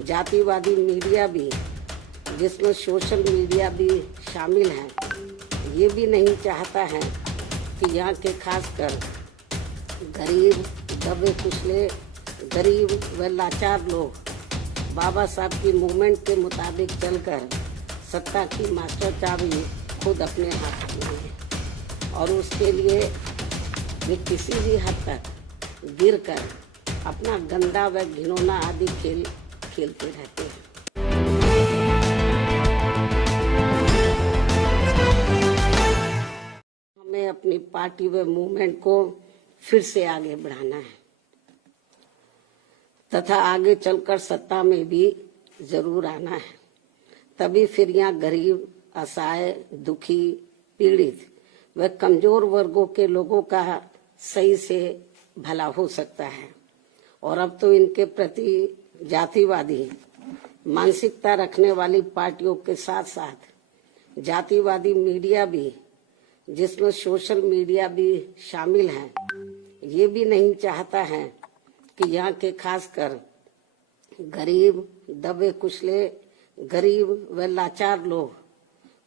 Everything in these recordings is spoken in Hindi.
जातिवादी मीडिया भी, जिसमें सोशल मीडिया भी शामिल है, ये भी नहीं चाहता है कि यहाँ के खासकर गरीब, दबे कुचले, गरीब व लाचार लोग बाबा साहब की मूवमेंट के मुताबिक चलकर सत्ता की मास्टर चाबी खुद अपने हाथ में लें और उसके लिए वे किसी भी हद तक गिरकर अपना गंदा व घिनौना आदि खेल खेलते रहते हैं। हमें अपनी पार्टी व मूवमेंट को फिर से आगे बढ़ाना है तथा आगे चलकर सत्ता में भी जरूर आना है। तभी फिर यहाँ गरीब, असहाय, दुखी, पीड़ित व कमजोर वर्गों के लोगों का सही से भला हो सकता है। और अब तो इनके प्रति जातिवादी मानसिकता रखने वाली पार्टियों के साथ साथ जातिवादी मीडिया भी, जिसमें सोशल मीडिया भी शामिल है, ये भी नहीं चाहता है कि यहाँ के खासकर गरीब, दबे कुचले, गरीब व लाचार लोग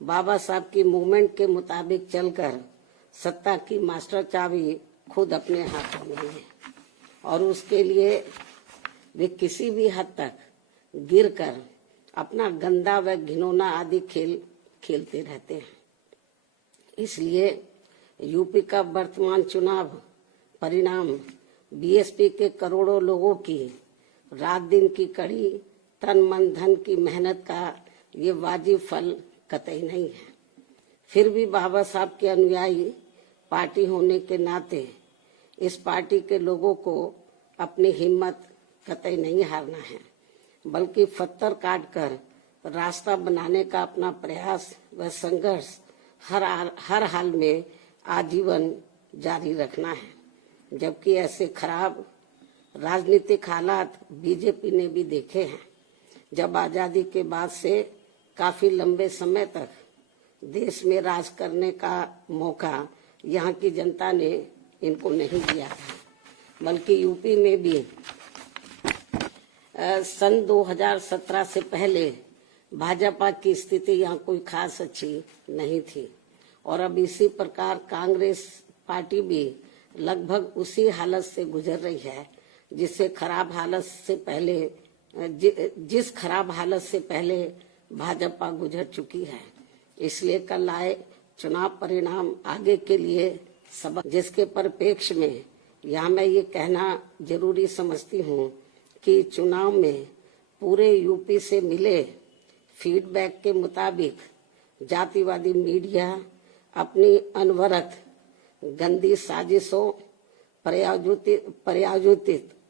बाबा साहब की मूवमेंट के मुताबिक चलकर सत्ता की मास्टर चाबी खुद अपने हाथों में लें और उसके लिए वे किसी भी हद तक गिरकर अपना गंदा व घिनौना आदि खेल खेलते रहते हैं। इसलिए यूपी का वर्तमान चुनाव परिणाम बीएसपी के करोड़ों लोगों की रात दिन की कड़ी तन मन धन की मेहनत का ये वाजिब फल कतई नहीं है। फिर भी बाबा साहब के अनुयायी पार्टी होने के नाते इस पार्टी के लोगों को अपनी हिम्मत कतई नहीं हारना है, बल्कि पत्थर काट कर रास्ता बनाने का अपना प्रयास व संघर्ष हर हाल में आजीवन जारी रखना है। जबकि ऐसे खराब राजनीतिक हालात बीजेपी ने भी देखे हैं, जब आजादी के बाद से काफी लंबे समय तक देश में राज करने का मौका यहाँ की जनता ने इनको नहीं दिया था। बल्कि यूपी में भी सन 2017 से पहले भाजपा की स्थिति यहाँ कोई खास अच्छी नहीं थी और अब इसी प्रकार कांग्रेस पार्टी भी लगभग उसी हालत से गुजर रही है जिस खराब हालत से पहले भाजपा गुजर चुकी है। इसलिए कल आए चुनाव परिणाम आगे के लिए सबक, जिसके परिप्रेक्ष्य में यहाँ मैं ये कहना जरूरी समझती हूँ कि चुनाव में पूरे यूपी से मिले फीडबैक के मुताबिक जातिवादी मीडिया अपनी अनवरत गंदी साजिशों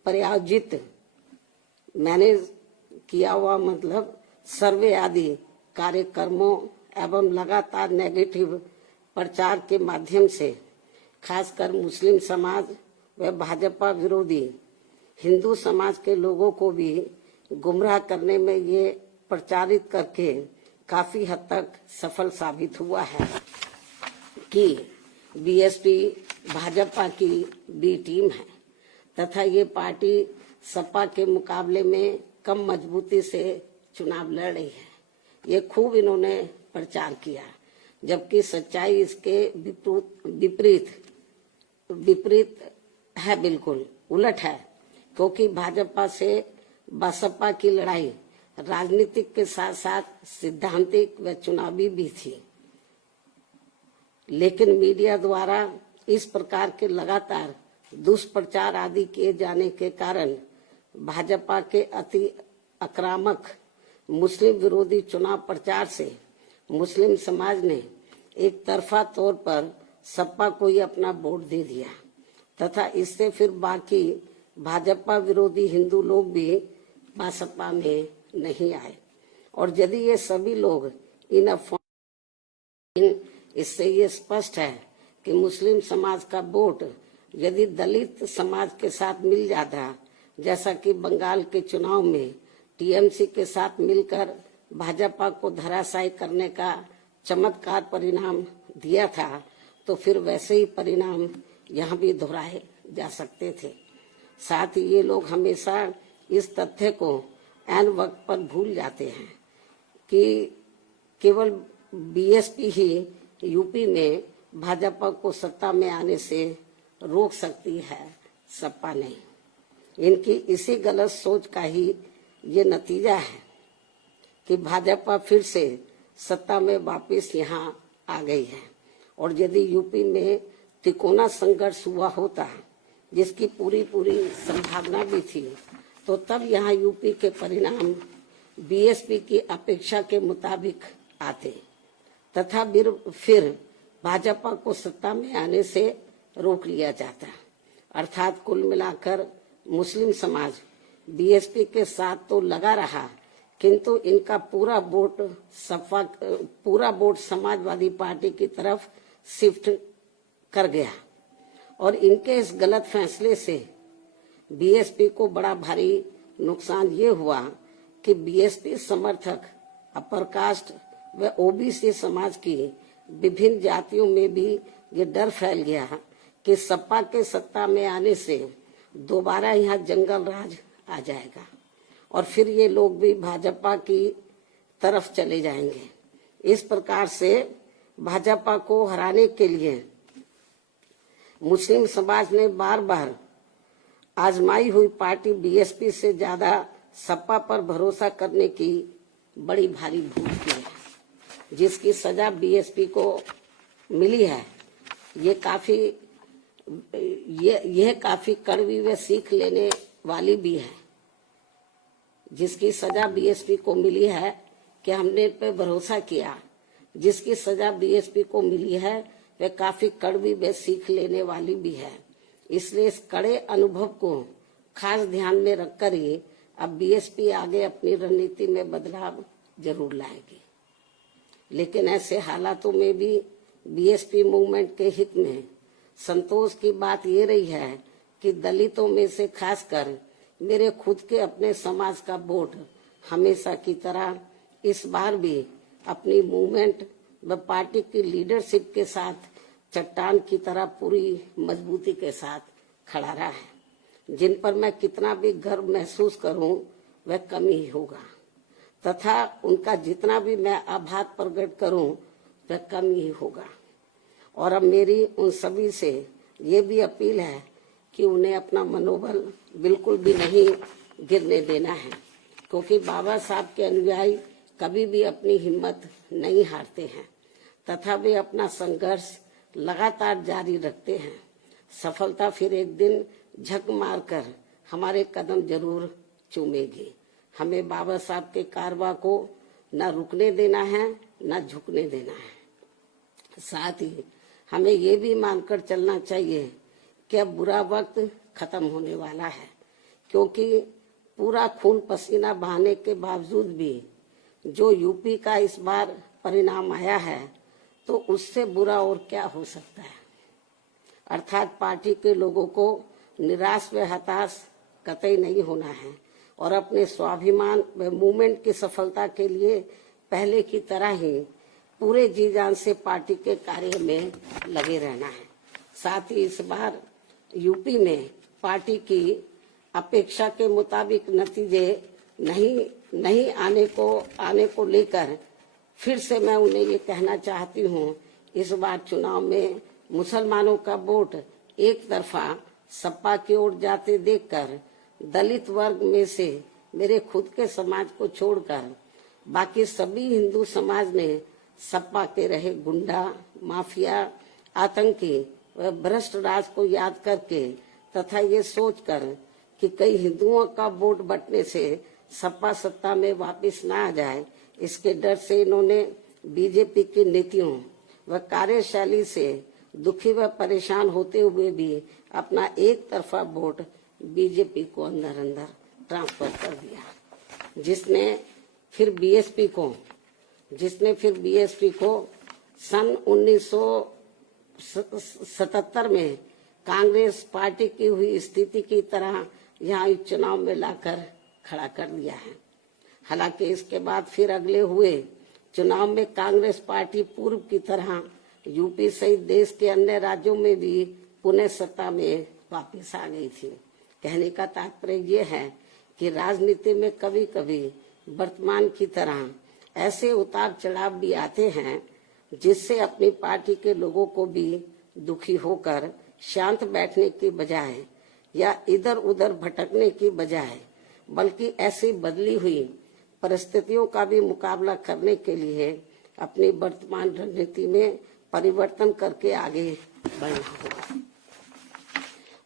प्रायोजित मैनेज किया हुआ मतलब सर्वे आदि कार्यक्रमों एवं लगातार नेगेटिव प्रचार के माध्यम से खासकर मुस्लिम समाज व भाजपा विरोधी हिंदू समाज के लोगों को भी गुमराह करने में ये प्रचारित करके काफी हद तक सफल साबित हुआ है कि बीएसपी भाजपा की बी टीम है तथा ये पार्टी सपा के मुकाबले में कम मजबूती से चुनाव लड़ रही है। ये खूब इन्होंने प्रचार किया, जबकि सच्चाई इसके विपरीत है, बिल्कुल उलट है। क्योंकि भाजपा से बसपा की लड़ाई राजनीतिक के साथ साथ सिद्धांतिक व चुनावी भी थी, लेकिन मीडिया द्वारा इस प्रकार के लगातार दुष्प्रचार आदि किए जाने के कारण भाजपा के अति आक्रामक मुस्लिम विरोधी चुनाव प्रचार से मुस्लिम समाज ने एक तरफा तौर पर सपा को ही अपना वोट दे दिया तथा इससे फिर बाकी भाजपा विरोधी हिंदू लोग भी बसपा में नहीं आए। और यदि ये सभी लोग इससे ये स्पष्ट है कि मुस्लिम समाज का वोट यदि दलित समाज के साथ मिल जाता, जैसा कि बंगाल के चुनाव में टीएमसी के साथ मिलकर भाजपा को धराशायी करने का चमत्कार परिणाम दिया था, तो फिर वैसे ही परिणाम यहाँ भी दोहराए जा सकते थे। साथ ही ये लोग हमेशा इस तथ्य को एन वक्त पर भूल जाते हैं कि केवल बीएसपी ही यूपी में भाजपा को सत्ता में आने से रोक सकती है, सपा नहीं। इनकी इसी गलत सोच का ही ये नतीजा है कि भाजपा फिर से सत्ता में वापस यहाँ आ गई है। और यदि यूपी में तिकोना संघर्ष हुआ होता, जिसकी पूरी संभावना भी थी, तो तब यहाँ यूपी के परिणाम बीएसपी की अपेक्षा के मुताबिक आते तथा फिर भाजपा को सत्ता में आने से रोक लिया जाता। अर्थात कुल मिलाकर मुस्लिम समाज बीएसपी के साथ तो लगा रहा, किंतु इनका पूरा वोट समाजवादी पार्टी की तरफ शिफ्ट कर गया। और इनके इस गलत फैसले से बीएसपी को बड़ा भारी नुकसान ये हुआ कि बीएसपी समर्थक अपर कास्ट व ओबीसी समाज की विभिन्न जातियों में भी ये डर फैल गया कि सपा के सत्ता में आने से दोबारा यहाँ जंगल राज आ जाएगा और फिर ये लोग भी भाजपा की तरफ चले जाएंगे। इस प्रकार से भाजपा को हराने के लिए मुस्लिम समाज ने बार बार आजमाई हुई पार्टी बीएसपी से ज्यादा सपा पर भरोसा करने की बड़ी भारी भूल की है, जिसकी सजा बीएसपी को मिली है। यह काफी कड़वी व सीख लेने वाली भी है। जिसकी सजा बीएसपी को मिली है कि हमने पे भरोसा किया, जिसकी सजा बीएसपी को मिली है वह काफी कड़वी व सीख लेने वाली भी है। इसलिए इस कड़े अनुभव को खास ध्यान में रखकर ही अब बीएसपी आगे अपनी रणनीति में बदलाव जरूर लाएगी। लेकिन ऐसे हालातों में भी बीएसपी मूवमेंट के हित में संतोष की बात ये रही है कि दलितों में से खासकर मेरे खुद के अपने समाज का वोट हमेशा की तरह इस बार भी अपनी मूवमेंट व पार्टी की लीडरशिप के साथ चट्टान की तरह पूरी मजबूती के साथ खड़ा रहा है। जिन पर मैं कितना भी गर्व महसूस करूं वह कम ही होगा तथा उनका जितना भी मैं आभार प्रकट करूं वह कम ही होगा। और अब मेरी उन सभी से ये भी अपील है कि उन्हें अपना मनोबल बिल्कुल भी नहीं गिरने देना है, क्योंकि बाबा साहब के अनुयायी कभी भी अपनी हिम्मत नहीं हारते हैं तथा वे अपना संघर्ष लगातार जारी रखते हैं। सफलता फिर एक दिन झक मारकर हमारे कदम जरूर चूमेगी। हमें बाबा साहब के कारवां को न रुकने देना है न झुकने देना है। साथ ही हमें ये भी मानकर चलना चाहिए कि अब बुरा वक्त खत्म होने वाला है, क्योंकि पूरा खून पसीना बहाने के बावजूद भी जो यूपी का इस बार परिणाम आया है तो उससे बुरा और क्या हो सकता है। अर्थात पार्टी के लोगों को निराश व हताश कतई नहीं होना है और अपने स्वाभिमान व मूवमेंट की सफलता के लिए पहले की तरह ही पूरे जी जान से पार्टी के कार्य में लगे रहना है। साथ ही इस बार यूपी में पार्टी की अपेक्षा के मुताबिक नतीजे नहीं आने को लेकर फिर से मैं उन्हें ये कहना चाहती हूँ, इस बार चुनाव में मुसलमानों का वोट एक तरफा सपा की ओर जाते देखकर दलित वर्ग में से मेरे खुद के समाज को छोड़कर बाकी सभी हिंदू समाज ने सपा के रहे गुंडा, माफिया, आतंकी व भ्रष्ट राज को याद करके तथा ये सोचकर कि कई हिंदुओं का वोट बंटने से सपा सत्ता में वापस न आ जाए, इसके डर से इन्होंने बीजेपी की नीतियों व कार्यशैली से दुखी व परेशान होते हुए भी अपना एक तरफा वोट बीजेपी को अंदर ट्रांसफर कर दिया, जिसने फिर बीएसपी को सन 1977 में कांग्रेस पार्टी की हुई स्थिति की तरह यहाँ चुनाव में लाकर खड़ा कर दिया है। हालांकि इसके बाद फिर अगले हुए चुनाव में कांग्रेस पार्टी पूर्व की तरह यूपी सहित देश के अन्य राज्यों में भी पुनः सत्ता में वापस आ गई थी। कहने का तात्पर्य ये है कि राजनीति में कभी कभी वर्तमान की तरह ऐसे उतार चढ़ाव भी आते हैं जिससे अपनी पार्टी के लोगों को भी दुखी होकर शांत बैठने की बजाय या इधर उधर भटकने की बजाय बल्कि ऐसी बदली हुई परिस्थितियों का भी मुकाबला करने के लिए अपनी वर्तमान रणनीति में परिवर्तन करके आगे बढ़ना होगा।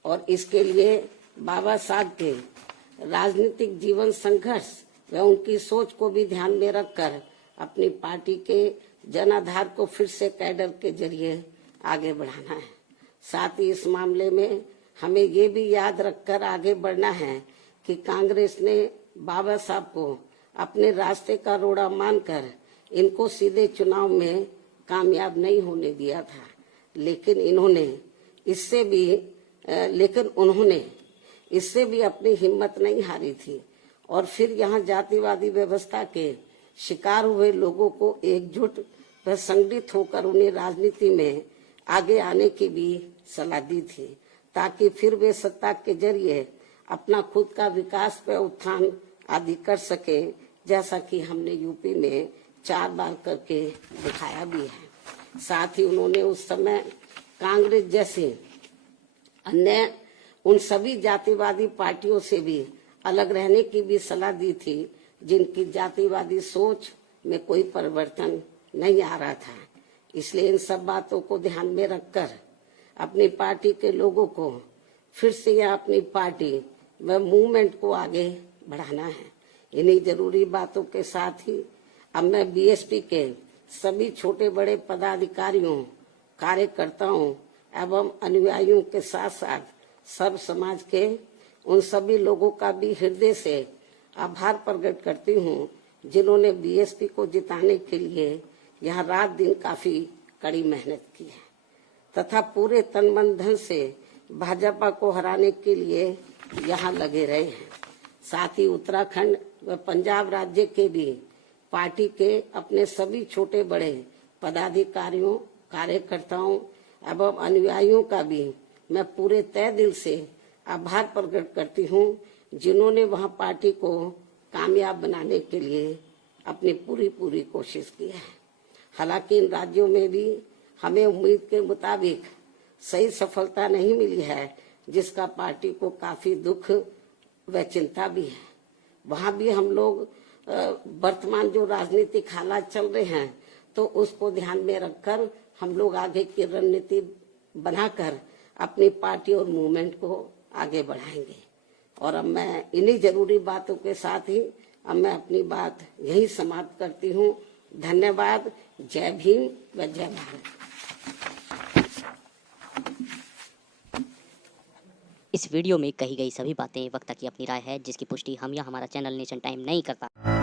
और इसके लिए बाबा साहब के राजनीतिक जीवन संघर्ष व उनकी सोच को भी ध्यान में रखकर अपनी पार्टी के जनाधार को फिर से कैडर के जरिए आगे बढ़ाना है। साथ ही इस मामले में हमें ये भी याद रखकर आगे बढ़ना है कि कांग्रेस ने बाबा साहब को अपने रास्ते का रोड़ा मानकर इनको सीधे चुनाव में कामयाब नहीं होने दिया था, लेकिन उन्होंने इससे भी अपनी हिम्मत नहीं हारी थी और फिर यहाँ जातिवादी व्यवस्था के शिकार हुए लोगों को एकजुट व संगठित होकर उन्हें राजनीति में आगे आने की भी सलाह दी थी, ताकि फिर वे सत्ता के जरिए अपना खुद का विकास व उत्थान आदि कर सके, जैसा कि हमने यूपी में 4 बार करके दिखाया भी है। साथ ही उन्होंने उस समय कांग्रेस जैसी अन्य उन सभी जातिवादी पार्टियों से भी अलग रहने की भी सलाह दी थी जिनकी जातिवादी सोच में कोई परिवर्तन नहीं आ रहा था। इसलिए इन सब बातों को ध्यान में रखकर अपनी पार्टी के लोगों को फिर से यह अपनी पार्टी व मूवमेंट को आगे बढ़ाना है। इन्हीं जरूरी बातों के साथ ही अब मैं बीएसपी के सभी छोटे बड़े पदाधिकारियों, कार्यकर्ताओं एवं अनुयायियों के साथ साथ सब समाज के उन सभी लोगों का भी हृदय से आभार प्रकट करती हूँ जिन्होंने बीएसपी को जिताने के लिए यहाँ रात दिन काफी कड़ी मेहनत की है तथा पूरे तन मन धन से भाजपा को हराने के लिए यहाँ लगे रहे हैं। साथ ही उत्तराखंड व पंजाब राज्य के भी पार्टी के अपने सभी छोटे बड़े पदाधिकारियों, कार्यकर्ताओं एवं अनुयायियों का भी मैं पूरे तय दिल से आभार प्रकट करती हूँ जिन्होंने वहाँ पार्टी को कामयाब बनाने के लिए अपनी पूरी कोशिश की है। हालांकि इन राज्यों में भी हमें उम्मीद के मुताबिक सही सफलता नहीं मिली है, जिसका पार्टी को काफी दुख व चिंता भी है। वहाँ भी हम लोग वर्तमान जो राजनीतिक हालात चल रहे हैं तो उसको ध्यान में रखकर हम लोग आगे की रणनीति बनाकर अपनी पार्टी और मूवमेंट को आगे बढ़ाएंगे। और अब मैं इन्हीं जरूरी बातों के साथ ही अब मैं अपनी बात यही समाप्त करती हूँ। धन्यवाद। जय भीम व जय भारत। इस वीडियो में कही गई सभी बातें वक्ता की अपनी राय है, जिसकी पुष्टि हम या हमारा चैनल नेशन टाइम नहीं करता।